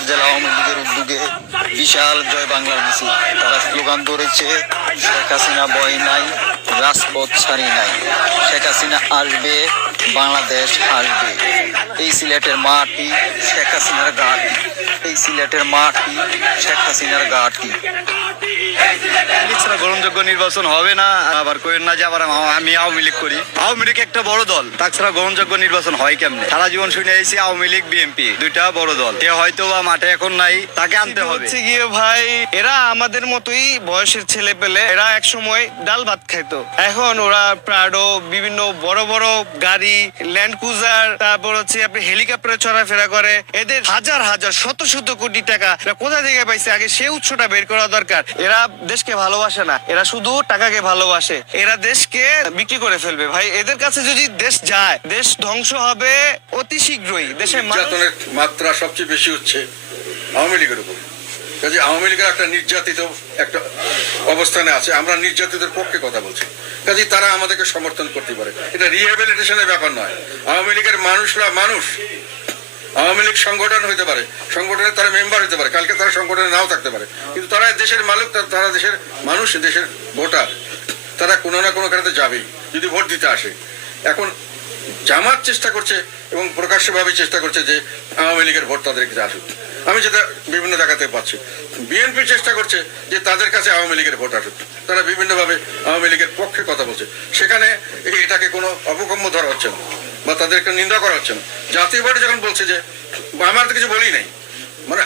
সিলেট জেলা আওয়ামী লীগের উদ্যোগে বিশাল জয় বাংলার মিছিল। তারা স্লোগান ধরেছে, শেখ হাসিনা ভয় নাই, রাজপথ ছাড়ি নাই, শেখ হাসিনা আসবে, বাংলাদেশ আসবে। এই সিলেটের মাটি শেখ হাসিনার ঘাঁটি, এই সিলেটের মাটি শেখ হাসিনার ঘাঁটি। গ্রহণযোগ্য নির্বাচন হবে না, আবার কইেন না যে আবার আমি আওয়ামী লীগ করি। আওয়ামী লীগ একটা বড় দল, তাছাড়া গ্রহণযোগ্য নির্বাচন হয় কেমনে? সারা জীবন শুনে এসেছি আওয়ামী লীগ বিএনপি দুইটা বড় দল, এ হয়তো বা মাঠে এখন নাই, তাকে আনতে হবে। হচ্ছে গিয়ে ভাই, এরা আমাদের মতোই বয়সের ছেলে পেলে, এরা এক সময় ডাল ভাত খাইতো, এখন ওরা প্রাডো, বিভিন্ন বড় বড় গাড়ি, ল্যান্ড ক্রুজার, তারপর হচ্ছে আপনি হেলিকপ্টারে চলাফেরা করে। এদের হাজার হাজার শত শত কোটি টাকা কোথা থেকে পাইছে, আগে সে উৎসটা বের করা দরকার। এরা দেশকে ভালোবাসে না, এরা শুধু টাকাকে ভালোবাসে। এরা দেশকে বিক্রি করে ফেলবে ভাই। এদের কাছে যদি দেশ যায়, দেশ ধ্বংস হবে অতি শীঘ্রই। দেশের নির্যাতনের মাত্রা সবচেয়ে বেশি হচ্ছে আওয়ামী লীগের উপর। কাজে আওয়ামী লীগের একটা নির্যাতিত একটা অবস্থানে আছে, আমরা নির্যাতিতের পক্ষে কথা বলছি, কাজে তারা আমাদেরকে সমর্থন করতে পারে। এটা রিহ্যাবিলিটেশনের ব্যাপার নয়। আওয়ামী লীগের মানুষরা মানুষ, আওয়ামী লীগ সংগঠন হইতে পারে, সংগঠনের তারা মেম্বার হতে পারে, কালকে তারা সংগঠনে নাও থাকতে পারে, কিন্তু তারা দেশের মালিক, তারা দেশের মানুষ, দেশের ভোটার, তারা কোনো না কোনো কারণে যাবেই যদি ভোট দিতে আসে। এখন জামাত চেষ্টা করছে এবং প্রকাশ্যভাবে চেষ্টা করছে যে আওয়ামী লীগের ভোট তাদের কাছে আসুক। আমি যেটা বিভিন্ন জায়গাতে পাচ্ছি, বিএনপি চেষ্টা করছে যে তাদের কাছে আওয়ামী লীগের ভোট আসুক। তারা বিভিন্নভাবে আওয়ামী লীগের পক্ষে কথা বলছে, সেখানে এটাকে কোনো অপকম্য ধরা হচ্ছে না বা তাদেরকে নিন্দা করা হচ্ছে না। জাতীয় পার্টি যখন বলছে যে আমরা তো কিছু বলি নাই, মানে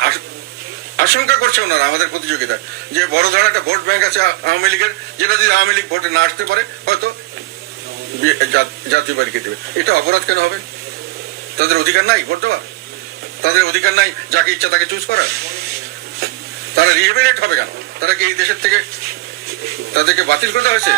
আশঙ্কা করছে ওনারা আমাদের প্রতিযোগিতা যে বড় ধরনের একটা ভোট ব্যাংক আছে আওয়ামী লীগের, যেটা যদি আওয়ামী লীগ ভোটে না আসতে পারে হয়তো জাতীয় পার্টিকে দেবে। এটা অপরাধ কেন হবে? তাদের অধিকার নাই ভোট দেওয়ার? তাদের অধিকার নাই যাকে ইচ্ছা তাকে চুজ করার? তারা রিহেবিলিট হবে কেন? তারা কি এই দেশের থেকে তাদেরকে বাতিল করতে হয়েছে?